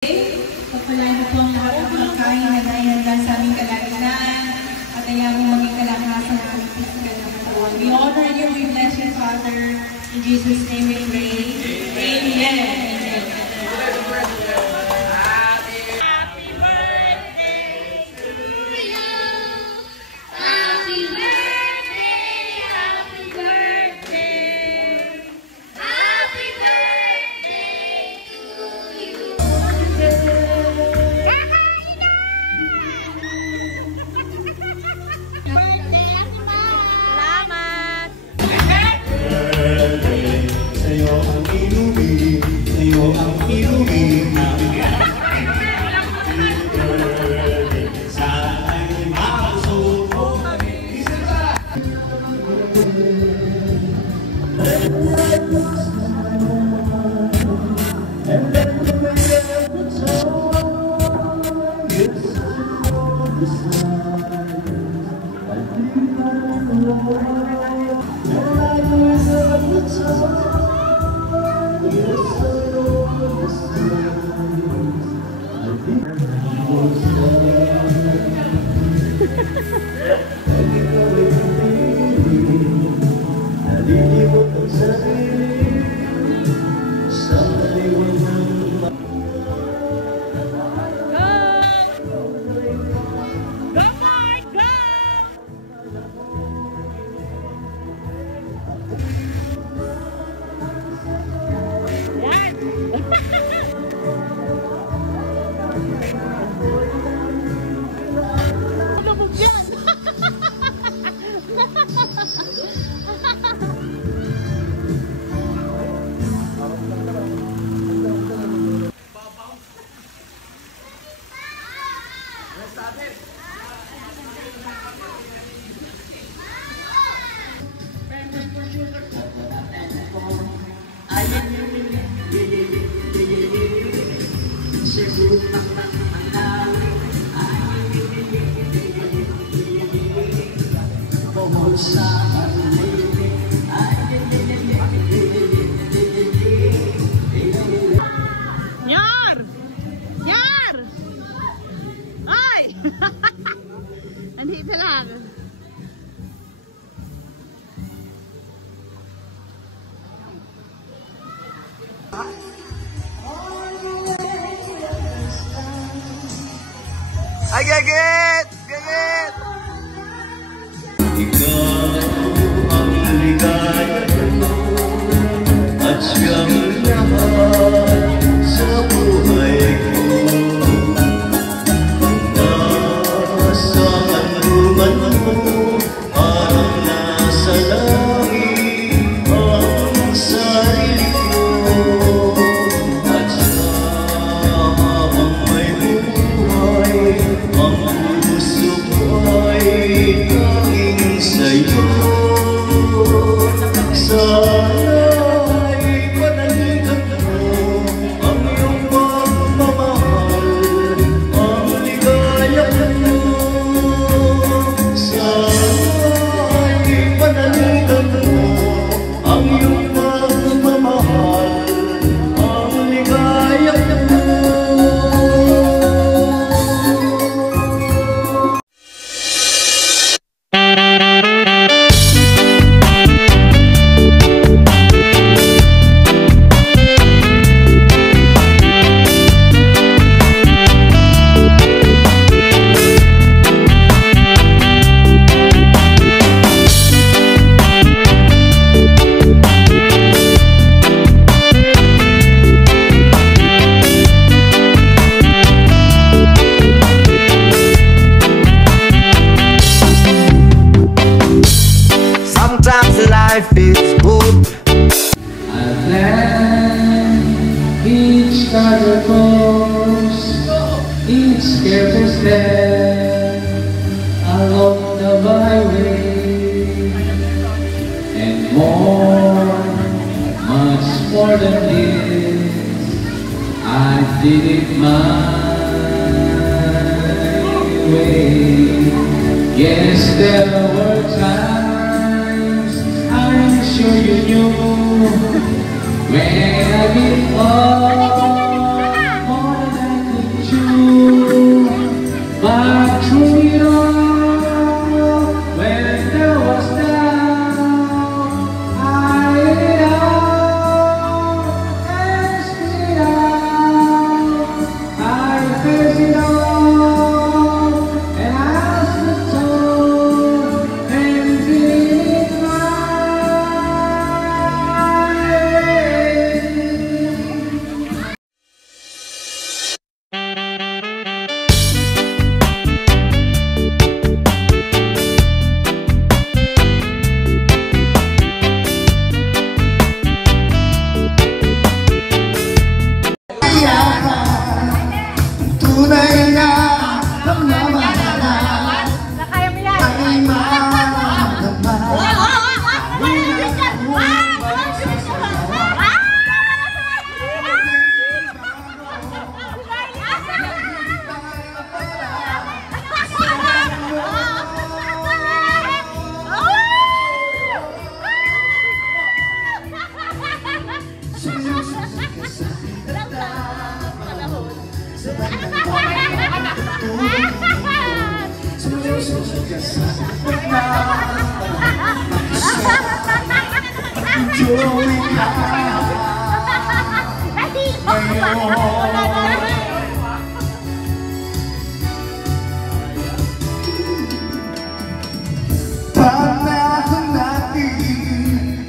Pagpalain po ang lahat ng pagkain na naihanda sa aming kalagayan at ayaw mo maging kalakasan ng aming physical na katawan. We honor you, we bless you, Father. In Jesus' name we pray. Amen. Andito lang. Ay, gagit! Gagit! Ikaw ang ligaya ko at siyang lahat sa buhay ko. Nasaan man ako, parang nasa langit ang sarili ko. At sa habang may buhay, ang puso ko ay tanging sa'yo. Sana'y panaligan mo ang iyong pagmamahal, ang ligaya ko. Sana'y panaligan mo ang iyong pagmamahal, ang ligaya ko. Sometimes life is good. I plan each started course, each careful step along the byway, and more, much more than this, I did it my way. Yes, there were times I'm sure you knew when I give up more than Sumayaw-sayaw ka sa gitna. Enjoy ka ngayon. Panahon natin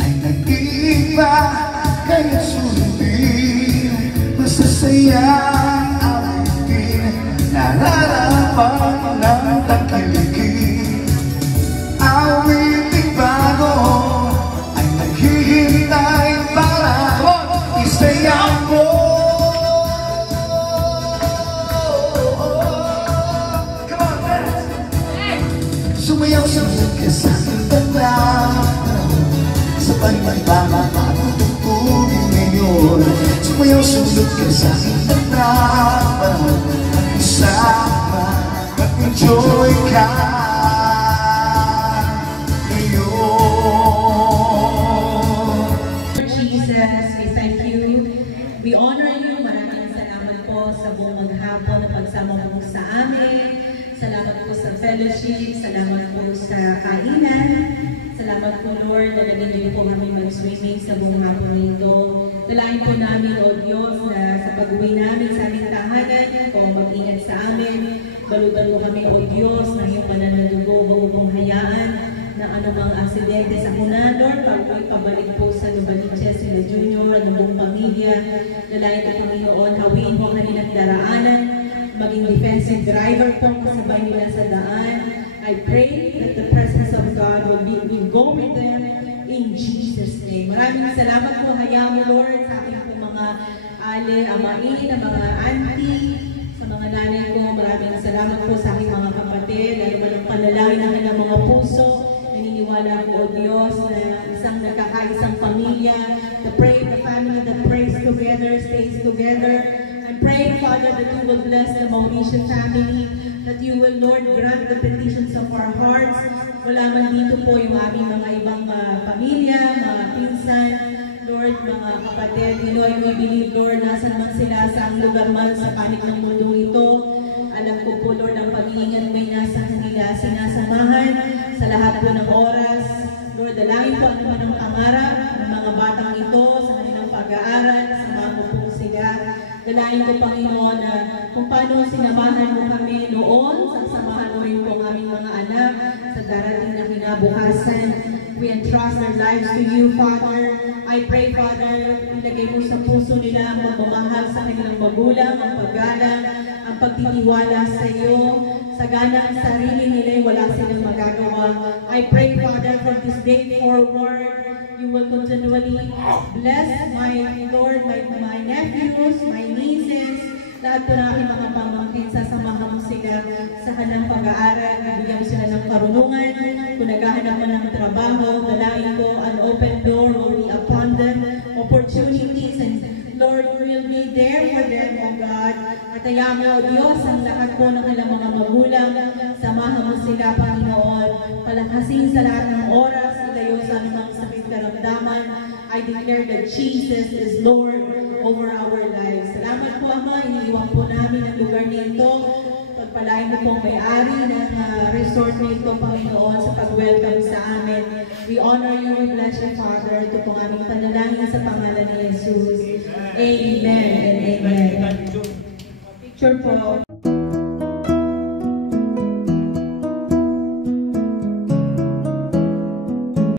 ay nag-iiba, kaya sundin masasaya ang ating nararapan ng tagilid. Awiting bago ay naghihintay para isayaw mo. Come on, dance! Sumayaw-sayaw ka sa gitna. Sabay magpapatutugin ngayon. Sumayaw-sayaw ka sa gitna. Mag-isama, mag-enjoy ka ngayon. Lord Jesus, we thank you. We honor you. Maraming salamat po sa buong maghapon na pagsama mo sa amin. Salamat po sa fellowship. Salamat po sa kainan. Salamat po, Lord, na naging niyo po kami mag-swimming sa buong hapon nito. Dalayan po namin, O Diyos, na sa pag-uwi namin sa aming tahanan, o mag-ingat sa amin. Balutan mo kami, O Diyos, na iyong pananadugo, huwag mong hayaan na anumang aksidente sa kunan, Lord, pabalik po sa Novaliches, sila Junior, ng buong pamilya. Dalayan po, Panginoon, hawiin mo kanilang daraanan, maging defensive driver po kasabay nila sa daan. I pray that the presence of God will go with them in Jesus' name. Maraming salamat po, hayaan mo, Lord, sa ating po mga amain, mga auntie, sa mga nanay ko. Maraming salamat po sa aking mga kapatid, lalo man ang panalangin ng kanilang mga puso. Naniniwala ko, O Diyos, na isang nagkakaisang pamilya, the family that prays together, stays together. I'm praying, Father, that you will bless the Mauritian family, that you will, Lord, grant the petitions of our hearts. Wala man dito po yung aming mga ibang pamilya, mga pinsan, Lord, mga kapatid. Lord, we believe, Lord, nasan man sila sa ang lugar man sa panig ng mundong ito. Alam ko po, Lord, ang pag-iingat may nasa kanila sinasamahan sa lahat po ng oras. Lord, dalangin po ano man ang pangarap ng mga batang ito sa kanilang pag-aaral, samahan mo po sila. Dalangin ko, Panginoon, na kung paano sinamahan mo kami noon, sasamahan mo rin po ang aming mga anak sa darating na kinabukasan. We entrust our lives to you, Father. I pray, Father, ilagay mo sa puso nila ang pagmamahal sa kanilang magulang, ang paggalang, ang pagtitiwala sa iyo. Sagana ang sarili nila, wala silang magagawa. I pray, Father, from this day forward, you will continually bless my Lord, my nephews, my nieces, lahat po na aking mga pamangkin, sasamahan mo sila sa kanilang pag-aaral, bibigyan mo sila ng karunungan. Kung naghahanap mo ng trabaho, dalangin ko, an open door will be upon them, opportunities, and Lord, we will be there for them, O God. At hayaan mo, O Diyos, ang lahat po ng kanilang mga magulang, samahan mo sila, Panginoon, palakasin sa lahat ng oras, ilayo sa anumang sakit karamdaman. I declare that Jesus is Lord over our lives. Salamat po, Ama, iniiwan po namin ang lugar nito. Pagpalain mo po ang may-ari ng resort nito, Panginoon, sa pag-welcome sa amin. We honor you, we bless you, Father. Ito po aming panalangin sa pangalan ni Jesus. Amen and amen. Picture po.